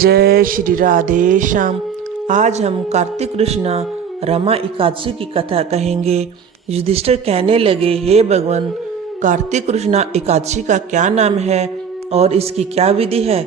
जय श्री राधे श्याम। आज हम कार्तिक कृष्ण रमा एकादशी की कथा कहेंगे। युधिष्ठिर कहने लगे, हे भगवान, कार्तिक कृष्ण एकादशी का क्या नाम है और इसकी क्या विधि है?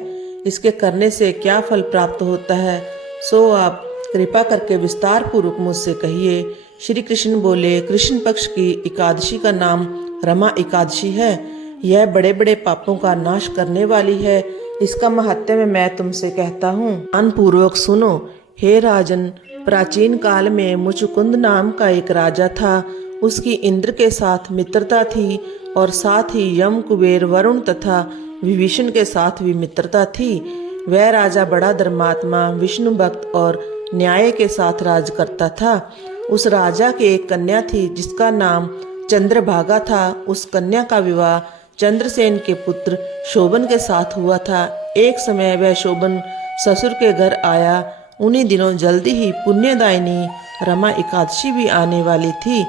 इसके करने से क्या फल प्राप्त होता है? सो आप कृपा करके विस्तार पूर्वक मुझसे कहिए। श्री कृष्ण बोले, कृष्ण पक्ष की एकादशी का नाम रमा एकादशी है। यह बड़े बड़े पापों का नाश करने वाली है। इसका महत्व मैं तुमसे कहता हूँ, ध्यान पूर्वक सुनो। हे राजन, प्राचीन काल में मुचुकुंद नाम का एक राजा था। उसकी इंद्र के साथ मित्रता थी और साथ ही यम, कुबेर, वरुण तथा विभीषण के साथ भी मित्रता थी। वह राजा बड़ा धर्मात्मा, विष्णु भक्त और न्याय के साथ राज करता था। उस राजा की एक कन्या थी जिसका नाम चंद्रभागा था। उस कन्या का विवाह चंद्रसेन के पुत्र शोभन के साथ हुआ था। एक समय वह शोभन ससुर के घर आया। उन्हीं दिनों जल्दी ही पुण्यदायिनी रमा एकादशी भी आने वाली थी।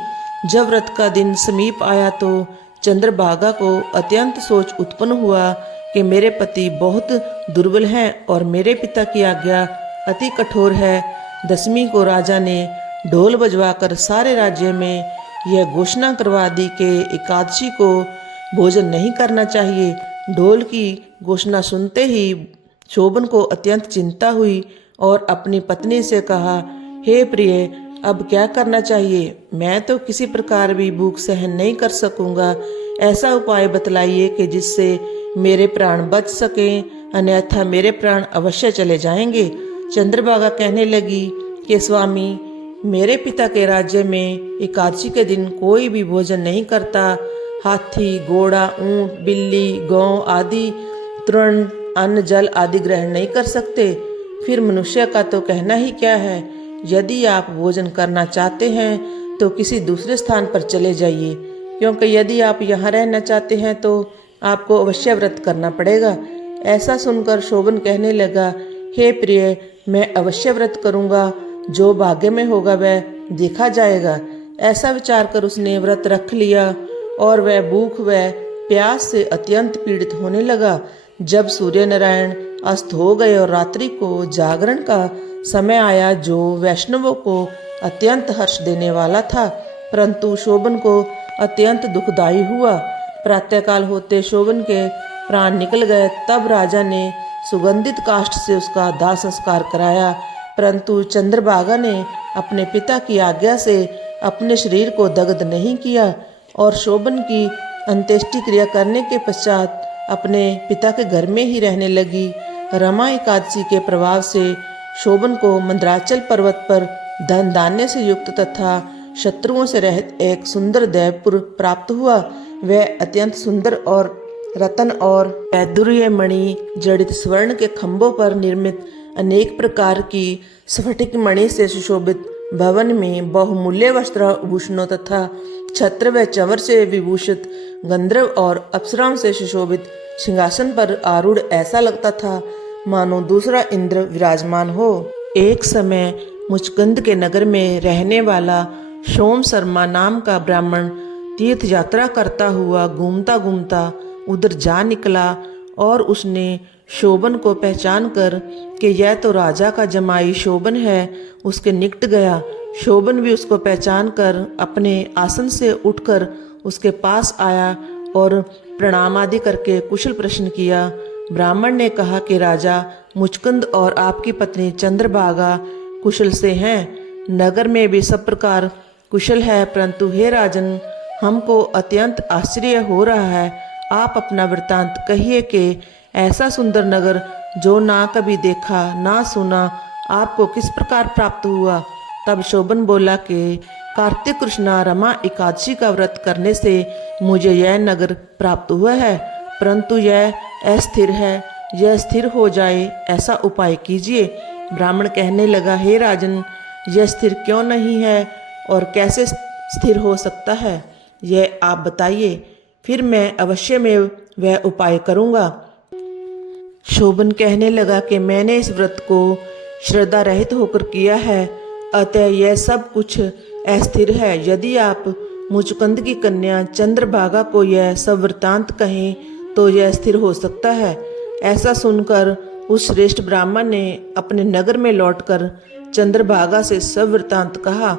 जब व्रत का दिन समीप आया तो चंद्रभागा को अत्यंत सोच उत्पन्न हुआ कि मेरे पति बहुत दुर्बल हैं और मेरे पिता की आज्ञा अति कठोर है। दसवीं को राजा ने ढोल बजवाकर सारे राज्य में यह घोषणा करवा दी कि एकादशी को भोजन नहीं करना चाहिए। ढोल की घोषणा सुनते ही शोभन को अत्यंत चिंता हुई और अपनी पत्नी से कहा, हे प्रिय, अब क्या करना चाहिए? मैं तो किसी प्रकार भी भूख सहन नहीं कर सकूंगा। ऐसा उपाय बतलाइए कि जिससे मेरे प्राण बच सकें, अन्यथा मेरे प्राण अवश्य चले जाएंगे। चंद्रभागा कहने लगी कि स्वामी, मेरे पिता के राज्य में एकादशी के दिन कोई भी भोजन नहीं करता। हाथी, घोड़ा, ऊंट, बिल्ली, गौ आदि तृण, अन्न, जल आदि ग्रहण नहीं कर सकते। फिर मनुष्य का तो कहना ही क्या है। यदि आप भोजन करना चाहते हैं तो किसी दूसरे स्थान पर चले जाइए, क्योंकि यदि आप यहाँ रहना चाहते हैं तो आपको अवश्य व्रत करना पड़ेगा। ऐसा सुनकर शोभन कहने लगा, हे प्रिय, मैं अवश्य व्रत करूँगा। जो भाग्य में होगा वह देखा जाएगा। ऐसा विचार कर उसने व्रत रख लिया और वह भूख व प्यास से अत्यंत पीड़ित होने लगा। जब सूर्य नारायण अस्त हो गए और रात्रि को जागरण का समय आया, जो वैष्णवों को अत्यंत हर्ष देने वाला था, परंतु शोभन को अत्यंत दुखदायी हुआ। प्रातःकाल होते शोभन के प्राण निकल गए। तब राजा ने सुगंधित काष्ठ से उसका दाह संस्कार कराया, परंतु चंद्रभागा ने अपने पिता की आज्ञा से अपने शरीर को दग्ध नहीं किया और शोभन की अंत्येष्टि क्रिया करने के पश्चात अपने पिता के घर में ही रहने लगी। रमा एकादशी के प्रभाव से शोभन को मंदराचल पर्वत पर धन धान्य से युक्त तथा शत्रुओं से रहित एक सुंदर दैवपुर प्राप्त हुआ। वह अत्यंत सुंदर और रतन और वैदुर्य मणि जड़ित स्वर्ण के खंभों पर निर्मित अनेक प्रकार की स्फटिक मणि से सुशोभित भवन में बहुमूल्य वस्त्राभूषणों तथा छत्र व चंवर से विभूषित गंधर्व और अप्सराओं से सुशोभित सिंहासन पर आरूढ़ ऐसा लगता था मानो दूसरा इंद्र विराजमान हो। एक समय मुचकुंद के नगर में रहने वाला सोम शर्मा नाम का ब्राह्मण तीर्थ यात्रा करता हुआ घूमता घूमता उधर जा निकला और उसने शोभन को पहचान कर कि यह तो राजा का जमाई शोभन है, उसके निकट गया। शोभन भी उसको पहचान कर अपने आसन से उठकर उसके पास आया और प्रणाम आदि करके कुशल प्रश्न किया। ब्राह्मण ने कहा कि राजा, मुचकुंद और आपकी पत्नी चंद्रभागा कुशल से हैं। नगर में भी सब प्रकार कुशल है, परंतु हे राजन, हमको अत्यंत आश्चर्य हो रहा है। आप अपना वृत्तांत कहिए कि ऐसा सुंदर नगर जो ना कभी देखा ना सुना, आपको किस प्रकार प्राप्त हुआ? तब शोभन बोला कि कार्तिक कृष्ण रमा एकादशी का व्रत करने से मुझे यह नगर प्राप्त हुआ है, परंतु यह अस्थिर है। यह स्थिर हो जाए ऐसा उपाय कीजिए। ब्राह्मण कहने लगा, हे राजन, यह स्थिर क्यों नहीं है और कैसे स्थिर हो सकता है, यह आप बताइए, फिर मैं अवश्य में वह उपाय करूँगा। शोभन कहने लगा कि मैंने इस व्रत को श्रद्धा रहित होकर किया है, अतः यह सब कुछ अस्थिर है। यदि आप मुचकुंद की कन्या चंद्रभागा को यह सब वृत्तांत कहें तो यह स्थिर हो सकता है। ऐसा सुनकर उस श्रेष्ठ ब्राह्मण ने अपने नगर में लौटकर चंद्रभागा से सब वृतांत कहा।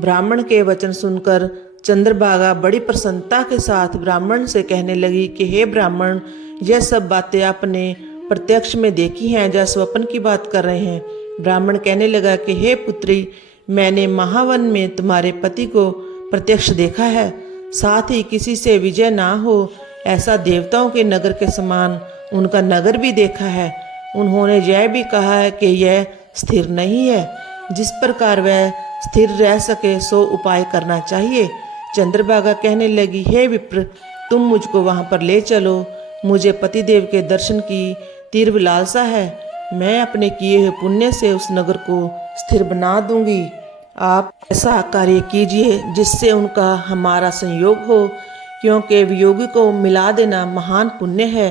ब्राह्मण के वचन सुनकर चंद्रभागा बड़ी प्रसन्नता के साथ ब्राह्मण से कहने लगी कि हे ब्राह्मण, यह सब बातें आपने प्रत्यक्ष में देखी हैं या स्वप्न की बात कर रहे हैं। ब्राह्मण कहने लगा कि हे पुत्री, मैंने महावन में तुम्हारे पति को प्रत्यक्ष देखा है, साथ ही किसी से विजय ना हो ऐसा देवताओं के नगर के समान उनका नगर भी देखा है। उन्होंने यह भी कहा है कि यह स्थिर नहीं है, जिस प्रकार वह स्थिर रह सके सो उपाय करना चाहिए। चंद्रभागा कहने लगी, हे विप्र, तुम मुझको वहां पर ले चलो। मुझे पतिदेव के दर्शन की तीव्र लालसा है। मैं अपने किए हुए पुण्य से उस नगर को स्थिर बना दूंगी। आप ऐसा कार्य कीजिए जिससे उनका हमारा संयोग हो, क्योंकि वियोगी को मिला देना महान पुण्य है।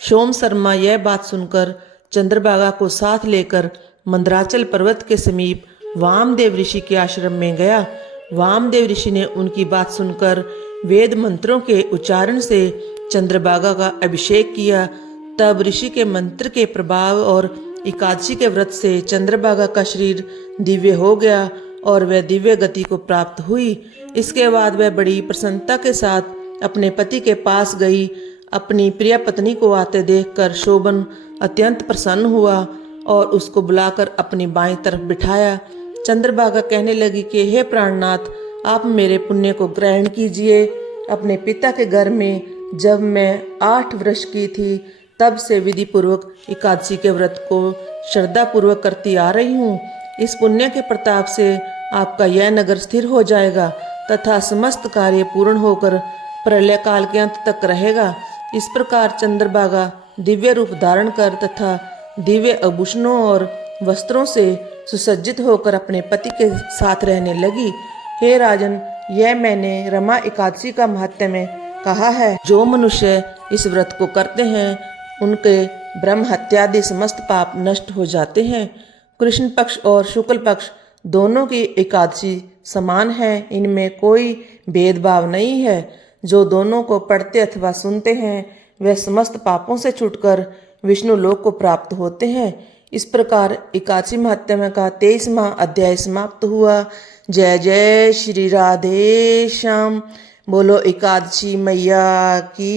सोम शर्मा यह बात सुनकर चंद्रभागा को साथ लेकर मंदराचल पर्वत के समीप वामदेव ऋषि के आश्रम में गया। वामदेव ऋषि ने उनकी बात सुनकर वेद मंत्रों के उच्चारण से चंद्रभागा का अभिषेक किया। तब ऋषि के मंत्र के प्रभाव और एकादशी के व्रत से चंद्रभागा का शरीर दिव्य हो गया और वह दिव्य गति को प्राप्त हुई। इसके बाद वह बड़ी प्रसन्नता के साथ अपने पति के पास गई। अपनी प्रिय पत्नी को आते देखकर शोभन अत्यंत प्रसन्न हुआ और उसको बुलाकर अपनी बाईं तरफ बिठाया। चंद्रभागा कहने लगी कि हे प्राणनाथ, आप मेरे पुण्य को ग्रहण कीजिए। अपने पिता के घर में जब मैं 8 वर्ष की थी तब से विधि पूर्वक एकादशी के व्रत को श्रद्धा पूर्वक करती आ रही हूँ। इस पुण्य के प्रताप से आपका यह नगर स्थिर हो जाएगा तथा समस्त कार्य पूर्ण होकर प्रलय काल के अंत तक रहेगा। इस प्रकार चंद्रभागा दिव्य रूप धारण कर तथा दिव्य आभूषणों और वस्त्रों से सुसज्जित होकर अपने पति के साथ रहने लगी। हे राजन, यह मैंने रमा एकादशी का महत्व में कहा है। जो मनुष्य इस व्रत को करते हैं उनके ब्रह्म हत्यादि समस्त पाप नष्ट हो जाते हैं। कृष्ण पक्ष और शुक्ल पक्ष दोनों की एकादशी समान है, इनमें कोई भेदभाव नहीं है। जो दोनों को पढ़ते अथवा सुनते हैं वे समस्त पापों से छूटकर विष्णु लोक को प्राप्त होते हैं। इस प्रकार एकादशी महात्म्य का 23वां अध्याय समाप्त हुआ। जय जय श्री राधे श्याम। बोलो एकादशी मैया की।